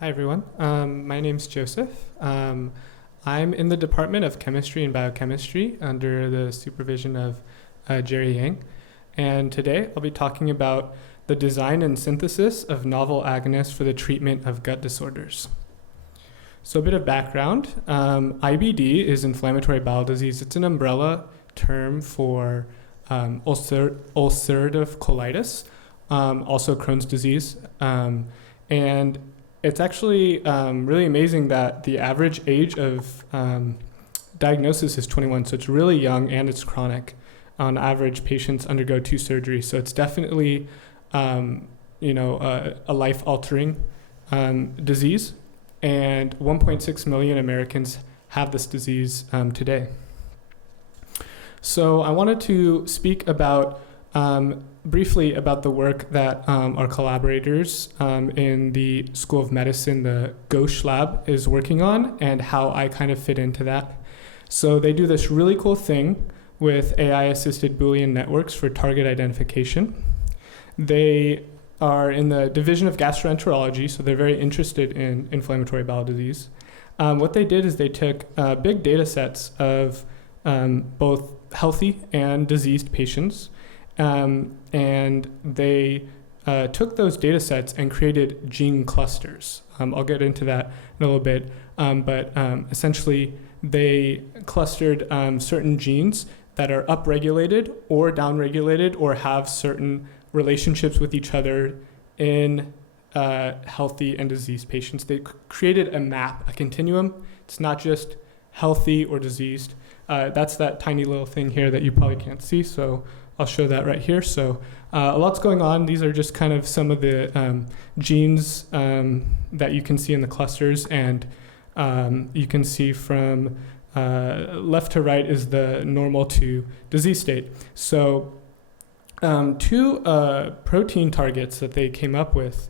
Hi, everyone. My name's Joseph. I'm in the Department of Chemistry and Biochemistry under the supervision of Jerry Yang. And today I'll be talking about the design and synthesis of novel agonists for the treatment of gut disorders. So a bit of background. IBD is inflammatory bowel disease. It's an umbrella term for ulcerative colitis, also Crohn's disease. And it's actually really amazing that the average age of diagnosis is 21, so it's really young and it's chronic. On average, patients undergo 2 surgeries, so it's definitely a life-altering disease, and 1.6 million Americans have this disease today. So I wanted to speak about briefly about the work that our collaborators in the School of Medicine, the Ghosh Lab, is working on, and how I kind of fit into that. So they do this really cool thing with AI-assisted Boolean networks for target identification. They are in the Division of Gastroenterology, so they're very interested in inflammatory bowel disease. What they did is they took big data sets of both healthy and diseased patients, and they took those data sets and created gene clusters. I'll get into that in a little bit, but essentially they clustered certain genes that are upregulated or downregulated or have certain relationships with each other in healthy and diseased patients. They created a map, a continuum. It's not just healthy or diseased. That's that tiny little thing here that you probably can't see, so I'll show that right here. So a lot's going on. These are just kind of some of the genes that you can see in the clusters, and you can see from left to right is the normal to disease state. So 2 protein targets that they came up with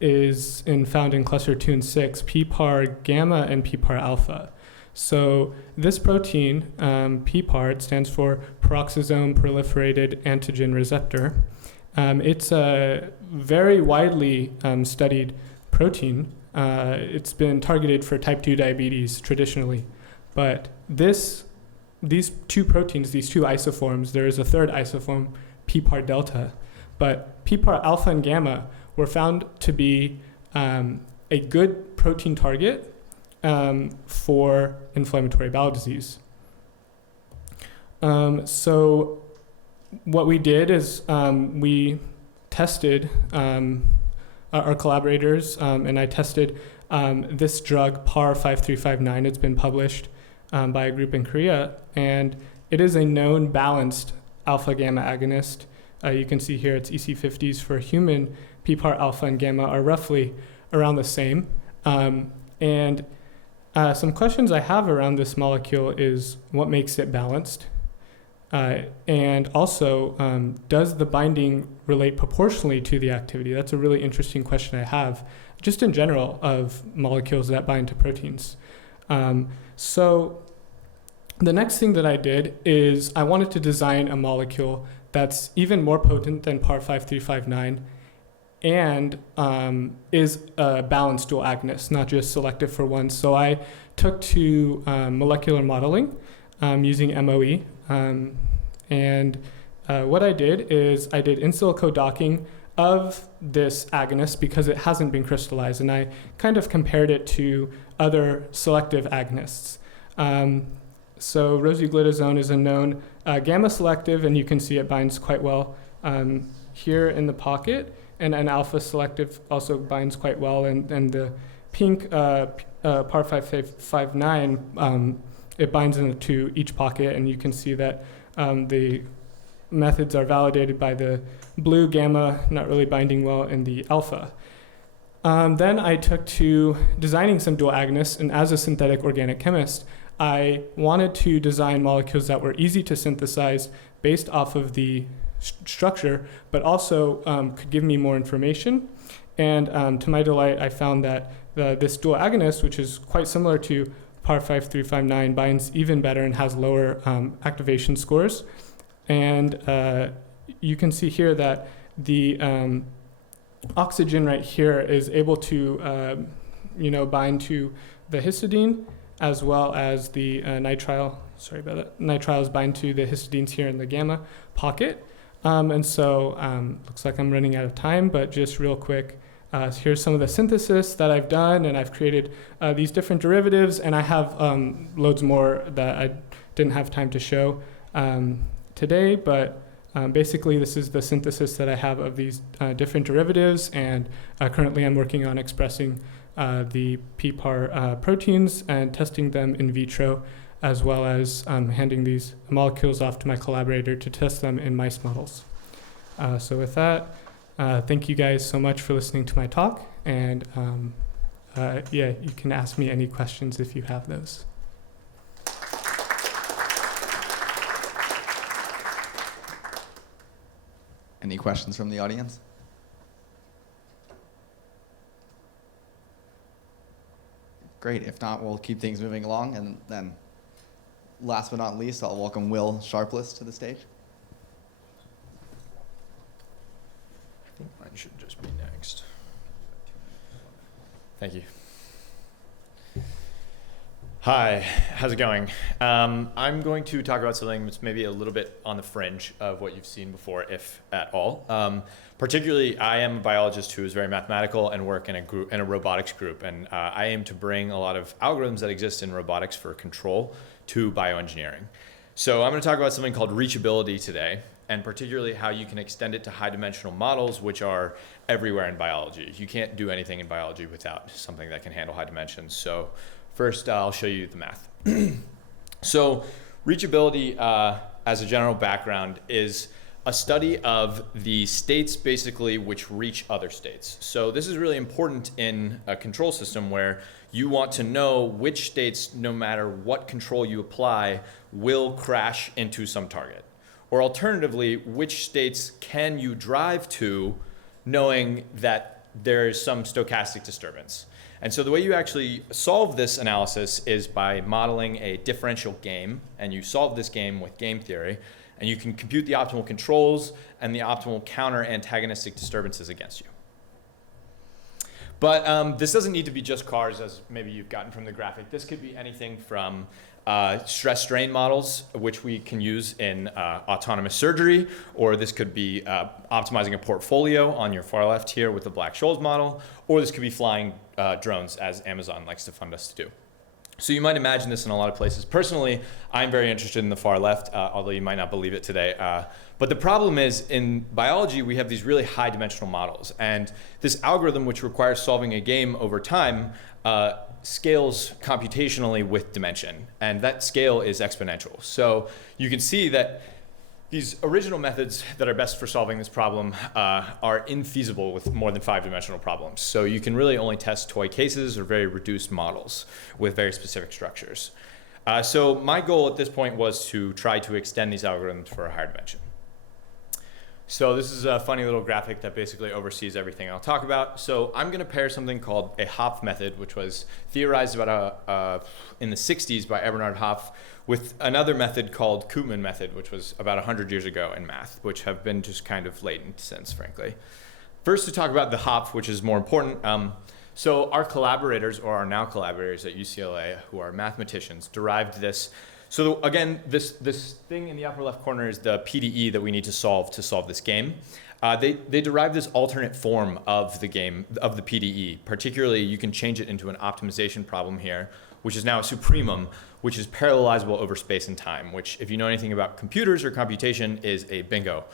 is found in cluster 2 and 6, PPAR gamma and PPAR alpha. So this protein, PPAR, it stands for peroxisome proliferated antigen receptor. It's a very widely studied protein. It's been targeted for type 2 diabetes traditionally. But these 2 proteins, these 2 isoforms, there is a third isoform, PPAR delta, but PPAR alpha and gamma were found to be a good protein target for inflammatory bowel disease. So what we did is we tested, our collaborators and I tested this drug, PAR 5359. It's been published by a group in Korea, and it is a known balanced alpha-gamma agonist. You can see here its EC50s for human PPAR alpha and gamma are roughly around the same. And some questions I have around this molecule is what makes it balanced? And also, does the binding relate proportionally to the activity? That's a really interesting question I have, just in general, of molecules that bind to proteins. So the next thing that I did is I wanted to design a molecule that's even more potent than PAR 5359 and is a balanced dual agonist, not just selective for one. So I took to molecular modeling using MOE. And what I did is I did in silico docking of this agonist because it hasn't been crystallized, and I kind of compared it to other selective agonists. So rosiglitazone is a known gamma selective, and you can see it binds quite well here in the pocket, and an alpha selective also binds quite well, and the pink PAR 559, it binds into each pocket, and you can see that the methods are validated by the blue gamma not really binding well in the alpha. Then I took to designing some dual agonists, and as a synthetic organic chemist, I wanted to design molecules that were easy to synthesize based off of the structure, but also could give me more information. And to my delight, I found that this dual agonist, which is quite similar to PAR 5359, binds even better and has lower activation scores. And you can see here that the oxygen right here is able to, bind to the histidine, as well as the nitrile. Sorry about that. Nitriles bind to the histidines here in the gamma pocket. And so looks like I'm running out of time, but just real quick, here's some of the synthesis that I've done, and I've created these different derivatives, and I have loads more that I didn't have time to show today, but basically this is the synthesis that I have of these different derivatives, and currently I'm working on expressing the PPAR proteins and testing them in vitro, as well as handing these molecules off to my collaborator to test them in mice models. So with that, thank you guys so much for listening to my talk, and you can ask me any questions if you have those. Any questions from the audience? Great. If not, we'll keep things moving along. And then last but not least, I'll welcome Will Sharpless to the stage. I think mine should just be next. Thank you. Hi, how's it going? I'm going to talk about something that's maybe a little bit on the fringe of what you've seen before, if at all. Particularly, I am a biologist who is very mathematical and work in a robotics group, and I aim to bring a lot of algorithms that exist in robotics for control to bioengineering. So I'm going to talk about something called reachability today, and particularly how you can extend it to high-dimensional models, which are everywhere in biology. You can't do anything in biology without something that can handle high dimensions. So first, I'll show you the math. So reachability, as a general background, is a study of the states basically which reach other states. So this is really important in a control system where you want to know which states, no matter what control you apply, will crash into some target. Or alternatively, which states can you drive to knowing that there is some stochastic disturbance. And so the way you actually solve this analysis is by modeling a differential game, and you solve this game with game theory, and you can compute the optimal controls and the optimal counter-antagonistic disturbances against you. But this doesn't need to be just cars, as maybe you've gotten from the graphic. This could be anything from stress-strain models, which we can use in autonomous surgery, or this could be optimizing a portfolio on your far left here with the Black-Scholes model, or this could be flying drones, as Amazon likes to fund us to do. So you might imagine this in a lot of places. Personally, I'm very interested in the far left, although you might not believe it today. But the problem is, in biology, we have these really high dimensional models. And this algorithm, which requires solving a game over time, scales computationally with dimension. And that scale is exponential. So you can see that these original methods that are best for solving this problem are infeasible with more than 5-dimensional problems. So you can really only test toy cases or very reduced models with very specific structures. So my goal at this point was to try to extend these algorithms for a higher dimension. So this is a funny little graphic that basically oversees everything I'll talk about. So I'm going to pair something called a Hopf method, which was theorized about in the 60s by Eberhard Hopf, with another method called Koopman method, which was about 100 years ago in math, which have been just kind of latent since, frankly. First, to talk about the Hopf, which is more important. So our collaborators, or our now collaborators at UCLA, who are mathematicians, derived this. So again, this thing in the upper left corner is the PDE that we need to solve this game. They derived this alternate form of the game, of the PDE. Particularly, you can change it into an optimization problem here, which is now a supremum, which is parallelizable over space and time, which, if you know anything about computers or computation, is a bingo.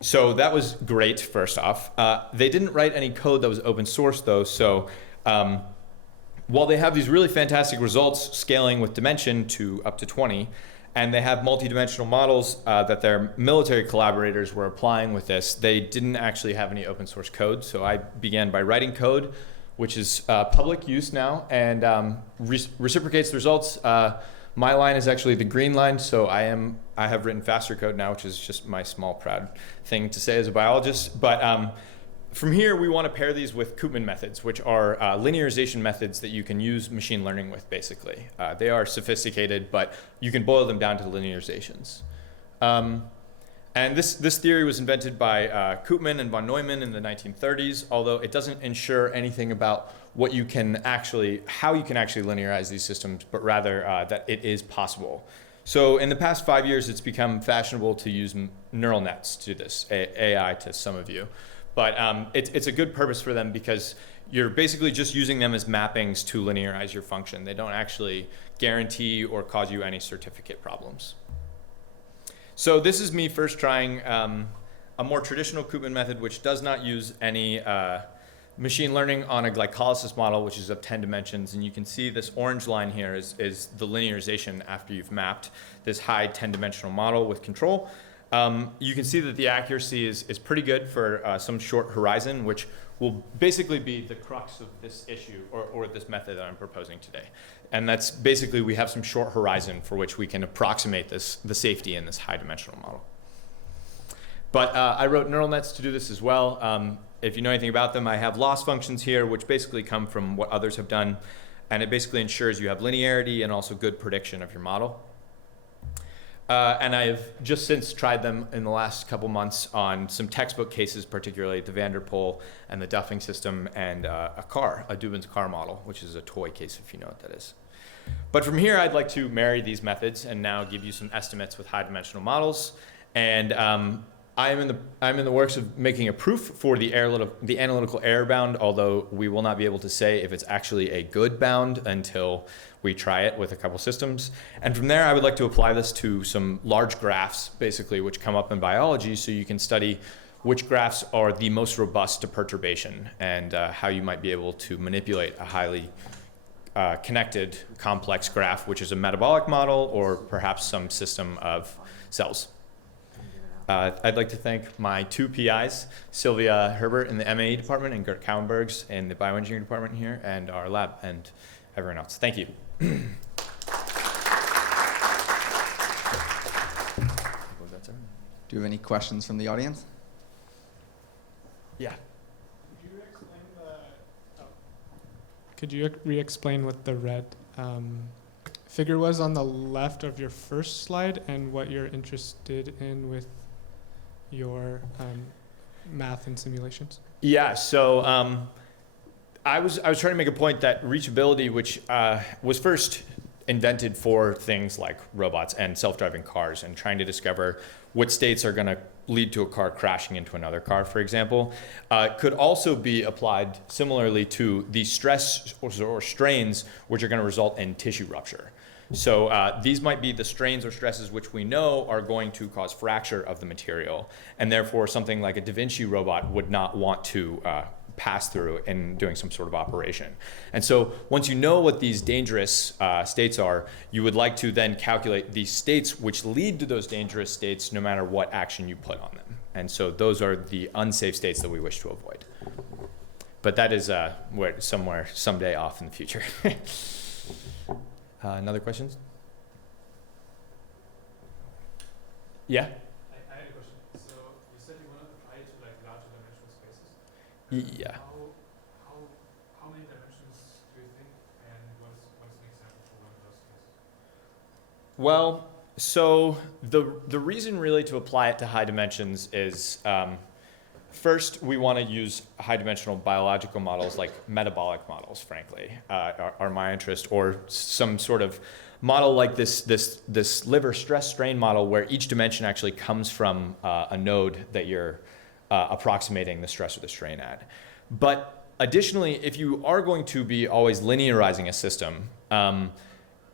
So that was great, first off. They didn't write any code that was open source, though, so while they have these really fantastic results scaling with dimension to up to 20, and they have multi-dimensional models that their military collaborators were applying with this, they didn't actually have any open source code. So I began by writing code, which is public use now, and reciprocates the results. My line is actually the green line, so I have written faster code now, which is just my small proud thing to say as a biologist. But from here, we want to pair these with Koopman methods, which are linearization methods that you can use machine learning with, basically. They are sophisticated, but you can boil them down to linearizations. And this theory was invented by Koopman and von Neumann in the 1930s, although it doesn't ensure anything about how you can actually linearize these systems, but rather that it is possible. So in the past 5 years, it's become fashionable to use neural nets to do this, AI to some of you. But it's a good purpose for them because you're basically just using them as mappings to linearize your function. They don't actually guarantee or cause you any certificate problems. So this is me first trying a more traditional Koopman method, which does not use any machine learning on a glycolysis model, which is of 10 dimensions. And you can see this orange line here is the linearization after you've mapped this high 10-dimensional model with control. You can see that the accuracy is pretty good for some short horizon, which will basically be the crux of this issue or this method that I'm proposing today. And that's basically we have some short horizon for which we can approximate the safety in this high dimensional model. But I wrote neural nets to do this as well. If you know anything about them, I have loss functions here, which basically come from what others have done. And it basically ensures you have linearity and also good prediction of your model. And I have just since tried them in the last couple months on some textbook cases, particularly the van der Pol and the Duffing system and a Dubin's car model, which is a toy case if you know what that is. But from here, I'd like to marry these methods and now give you some estimates with high dimensional models. And I'm in the works of making a proof for the analytical error bound, although we will not be able to say if it's actually a good bound until we try it with a couple systems. And from there, I would like to apply this to some large graphs, basically, which come up in biology, so you can study which graphs are the most robust to perturbation and how you might be able to manipulate a highly connected complex graph, which is a metabolic model or perhaps some system of cells. I'd like to thank my two PIs, Sylvia Herbert in the MAE department and Gert Kauenbergs in the bioengineering department here, and our lab and everyone else. Thank you. Do you have any questions from the audience? Yeah. Could you re-explain what the red figure was on the left of your first slide and what you're interested in with your math and simulations? Yeah, so I was trying to make a point that reachability, which was first invented for things like robots and self-driving cars and trying to discover what states are going to lead to a car crashing into another car, for example, could also be applied similarly to the stress or strains which are going to result in tissue rupture. So these might be the strains or stresses which we know are going to cause fracture of the material, and therefore something like a Da Vinci robot would not want to pass through in doing some sort of operation. And so once you know what these dangerous states are, you would like to then calculate the states which lead to those dangerous states no matter what action you put on them. And so those are the unsafe states that we wish to avoid. But that is somewhere, someday off in the future. Another questions? Yeah? I had a question. So you said you want to apply it to like larger dimensional spaces? Yeah. How many dimensions do you think, and what's an example for one of those cases? Well, so the reason really to apply it to high dimensions is first, we want to use high dimensional biological models like metabolic models, frankly, are my interest, or some sort of model like this liver stress strain model where each dimension actually comes from a node that you're approximating the stress or the strain at. But additionally, if you are going to be always linearizing a system,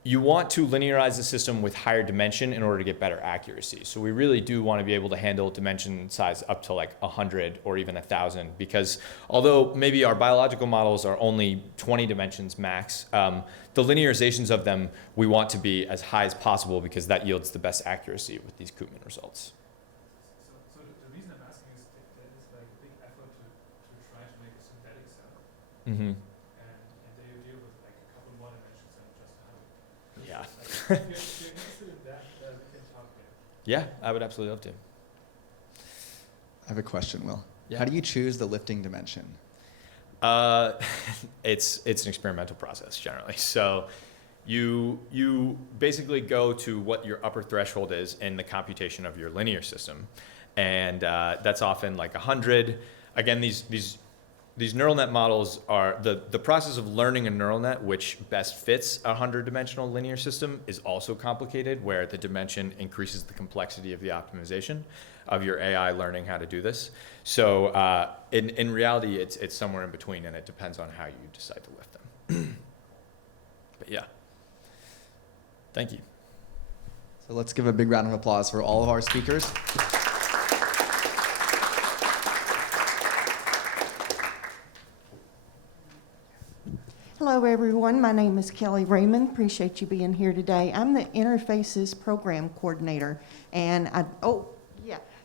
you want to linearize the system with higher dimension in order to get better accuracy. So we really do want to be able to handle dimension size up to like 100 or even 1,000, because although maybe our biological models are only 20 dimensions max, the linearizations of them we want to be as high as possible because that yields the best accuracy with these Koopman results. So the reason I'm asking is that there is like a big effort to try to make a synthetic cell. Mm-hmm. And they deal with like a couple more dimensions than just 100. Yeah. If you're interested in that, we can talk there. Yeah, I would absolutely love to. I have a question, Will. Yeah. How do you choose the lifting dimension? It's an experimental process generally. So You basically go to what your upper threshold is in the computation of your linear system, and that's often like 100. Again, these neural net models are the process of learning a neural net which best fits a 100-dimensional linear system is also complicated, where the dimension increases the complexity of the optimization of your AI learning how to do this. So in reality, it's somewhere in between, and it depends on how you decide to lift them. But yeah, thank you. So let's give a big round of applause for all of our speakers. Hello, everyone. My name is Kelly Raymond. Appreciate you being here today. I'm the Interfaces Program Coordinator, and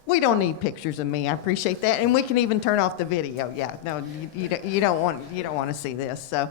we don't need pictures of me. I appreciate that, and we can even turn off the video. Yeah, no, you don't want to see this. So